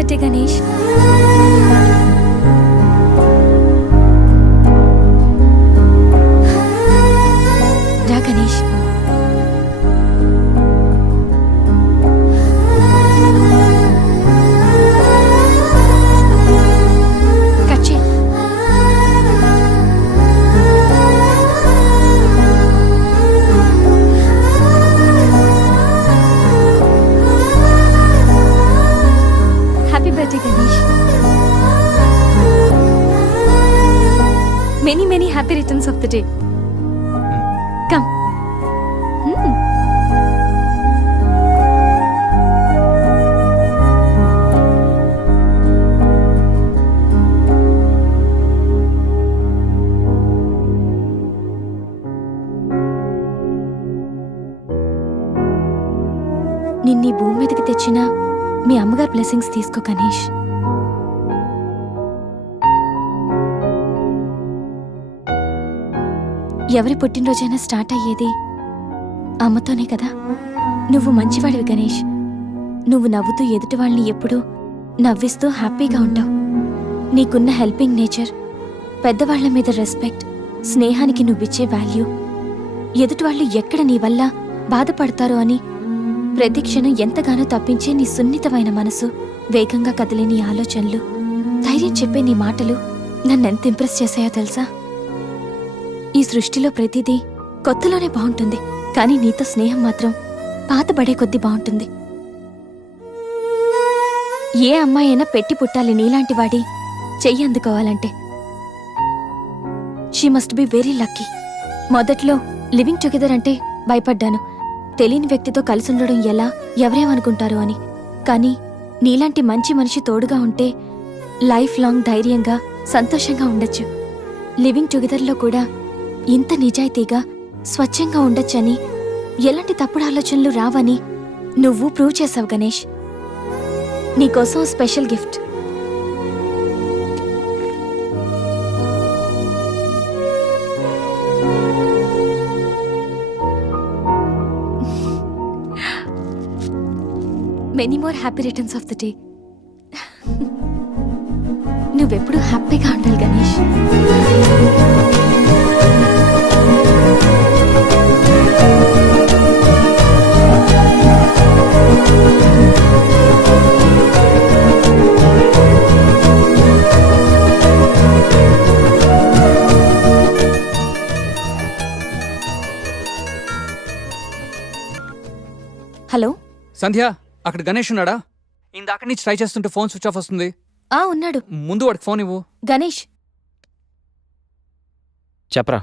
Birthday Ganesh. రా Ganesh. Many happy returns of the day. Come. నిన్నీ భూమి మీదకి తెచ్చిన మీ అమ్మగారి బ్లెస్సింగ్స్ తీసుకో గణేష్. ఎవరి పుట్టినరోజైనా స్టార్ట్ అయ్యేది అమ్మతోనే కదా. నువ్వు మంచివాడివి గణేష్. నువ్వు నవ్వుతూ ఎదుటి వాళ్ళని ఎప్పుడూ నవ్విస్తూ హ్యాపీగా ఉంటావు. నీకున్న హెల్పింగ్ నేచర్, పెద్దవాళ్ల మీద రెస్పెక్ట్, స్నేహానికి నువ్విచ్చే వాల్యూ, ఎదుటి వాళ్ళు ఎక్కడ నీ వల్ల బాధపడతారో అని ప్రతి క్షణం ఎంతగానో తప్పించే నీ సున్నితమైన మనసు, వేగంగా కదిలే నీ ఆలోచనలు, ధైర్యం చెప్పే నీ మాటలు నన్నెంత ఇంప్రెస్ చేశాయో తెలుసా. ఈ సృష్టిలో ప్రతిదీ కొత్తలోనే బాగుంటుంది, కానీ నీతో స్నేహం మాత్రం పాతబడే కొద్దీ బాగుంటుంది. ఏ అమ్మాయి అయినా పెట్టి పుట్టాలి నీలాంటి వాడి చెయ్యి అందుకోవాలంటే. She must be very lucky. మొదట్లో లివింగ్ టుగెదర్ అంటే భయపడ్డాను, తెలియని వ్యక్తితో కలిసి ఉండడం ఎలా, ఎవరేమనుకుంటారు అని. కానీ నీలాంటి మంచి మనిషి తోడుగా ఉంటే లైఫ్ లాంగ్ ధైర్యంగా సంతోషంగా ఉండొచ్చు. లివింగ్ టుగెదర్లో కూడా ఇంత నిజాయితీగా స్వచ్ఛంగా ఉండొచ్చని, ఎలాంటి తప్పుడు ఆలోచనలు రావని నువ్వు ప్రూవ్ చేసావు గణేష్. నీకోసం special gift. Many more happy returns of the day. నువ్వెప్పుడు హ్యాపీగా ఉండాలి గణేష్. హలో సంధ్య, అక్కడ గణేష్ ఉన్నాడా? ఇందాక నుంచి ట్రై చేస్తుంటే ఫోన్ స్విచ్ ఆఫ్ వస్తుంది. ఉన్నాడు. ముందు వాడికి ఫోన్ ఇవ్వు. గణేష్ చెప్పరా.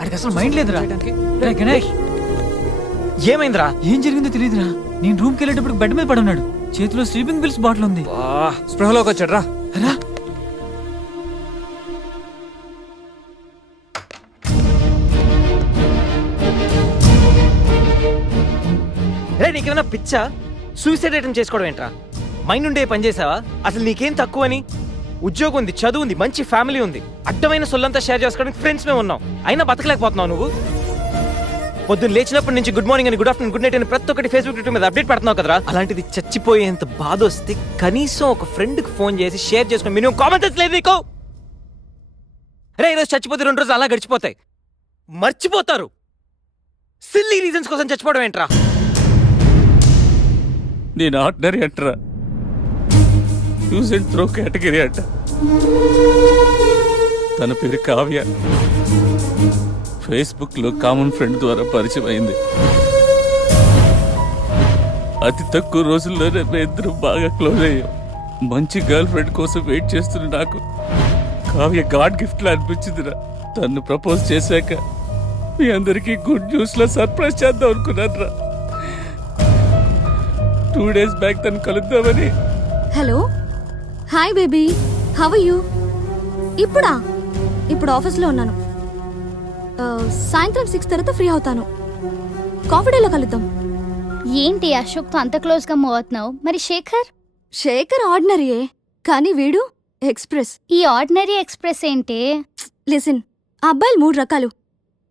అడికి అసలు మైండ్ లేదురా. గణేష్ ఏమైందిరా? ఏం జరిగిందో తెలియదురా. నేను రూమ్కి వెళ్ళేటప్పుడు బెడ్ మీద పడున్నాడు, చేతిలో స్లీపింగ్ పిల్స్ బాటిల్ ఉంది. స్పృహలోకి వచ్చాడు. రా. నీకేమైనా పిచ్చా? సూసైడ్ అటెంప్ట్ చేసుకోవడం ఏంట్రా? మైండ్ ఉండే పని చేసావా? అసలు నీకేం తక్కువని? ఉద్యోగం ఉంది, చదువు ఉంది, మంచి ఫ్యామిలీ ఉంది, అడ్డమైన సొల్లంతా షేర్ చేసుకోవడానికి ఫ్రెండ్స్ మేము ఉన్నాం, అయినా బతకలేకపోతున్నావు నువ్వు. పొద్దున్న లేచినప్పటి నుంచి గుడ్ మార్నింగ్ అని, గుడ్ ఆఫ్టర్నూన్, గుడ్ నైట్ అని ప్రతి ఒక్కటి ఫేస్బుక్ ట్విట్టర్ మీద అప్డేట్ పెడుతున్నావు కదరా. అలాంటిది చచ్చిపోయేంత బాధ వస్తే కనీసం ఒక ఫ్రెండ్కి ఫోన్ చేసి షేర్ చేసుకుని మినిమం కామన్ సెన్స్ లేదు నీకు? రే, ఈరోజు చచ్చిపోతే 2 రోజులు అలా గడిచిపోతాయి, మర్చిపోతారు. సిల్లీ రీజన్స్ కోసం చచ్చిపోవడం ఏంట్రా? నేను ఆర్డినరీ అంటరా, యూజ్ అండ్ త్రో కేటగిరీ అంట. తన పేరు కావ్య. ఫేస్బుక్లో కామన్ ఫ్రెండ్ ద్వారా పరిచయం అయింది. అతి తక్కువ రోజుల్లోనే ఇద్దరు బాగా క్లోజ్ అయ్యాం. మంచి గర్ల్ ఫ్రెండ్ కోసం వెయిట్ చేస్తున్న నాకు కావ్య గాడ్ గిఫ్ట్ లా అనిపించిందిరా. తను ప్రపోజ్ చేశాక మీ అందరికీ గుడ్ న్యూస్ లో సర్ప్రైజ్ చేద్దాం అనుకున్నాను రా. 2 days బ్యాక్ తను కలుద్దామని. Hello, hi baby, how are you? ఇప్పుడు ఆఫీస్లో ఉన్నాను. సాయంత్రం 6 తర్వాత ఫ్రీ అవుతాను. కాఫీ డేలో కలుద్దాం. ఏంటి అశోక్తో అంత క్లోజ్గా మూవ్ అవుతున్నావు? మరి శేఖర్? శేఖర్ ఆర్డినరీయే కానీ వీడు ఎక్స్ప్రెస్. ఈ ఆర్డినరీ ఎక్స్ప్రెస్ ఏంటి? లిసన్, అబ్బాయిలు 3 రకాలు: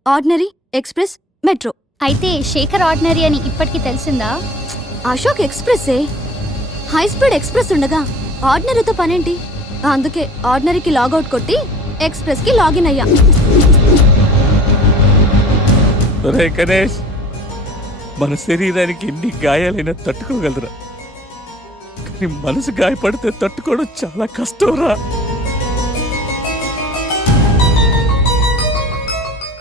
ఆర్డినరీ, ఎక్స్ప్రెస్, మెట్రో. అయితే శేఖర్ ఆర్డినరీ అని ఇప్పటికి తెలిసిందా? అశోక్ ఎక్స్ప్రెస్సే. హై స్పీడ్ ఎక్స్ప్రెస్ ఉండగా ఆర్డినరీతో పనేంటి? అందుకే ఆర్డినరీకి లాగౌట్ కొట్టి ఎక్స్ప్రెస్కి లాగిన్ అయ్యా. రే గణేష్, మన శరీరానికి ఎన్ని గాయాలైనా తట్టుకోగలరా, కానీ మనసు గాయపడితే తట్టుకోవడం చాలా కష్టంరా.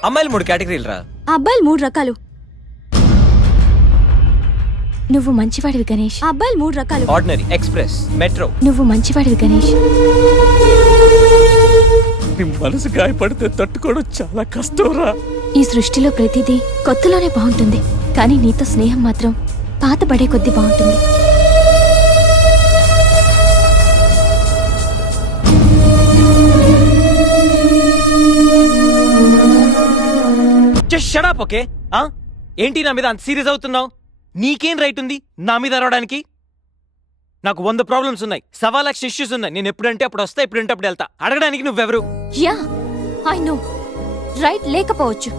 అమ్మాయిలు 3 కేటగిరీలు రా. అబ్బాయిలు 3 రకాలు. నువ్వు మంచివాడివి గణేష్. అబ్బాయిలు 3 రకాలు. Ordinary, express, metro. నువ్వు మంచివాడివి గణేష్. నీ మనసు గాయపడితే తట్టుకోవడం చాలా కష్టంరా. ఈ సృష్టిలో ప్రతిదీ కొత్తలోనే బాగుంటుంది, కానీ నీతో స్నేహం మాత్రం పాత పడే కొద్దీ బాగుంటుంది. Just shut up, okay? ఏంటి నా మీద అంత సీరియస్ అవుతున్నావు? నీకేం రైట్ ఉంది నా మీద అరవడానికి? నాకు 100 ప్రాబ్లమ్స్ ఉన్నాయి, 1,00,000 ఇష్యూస్ ఉన్నాయి. నేను ఎప్పుడంటే అప్పుడు వస్తా, ఎప్పుడంటే అప్పుడు వెళ్తా. అడగడానికి నువ్వెవరు? Yeah, I know. రైట్ లేకపోవచ్చు,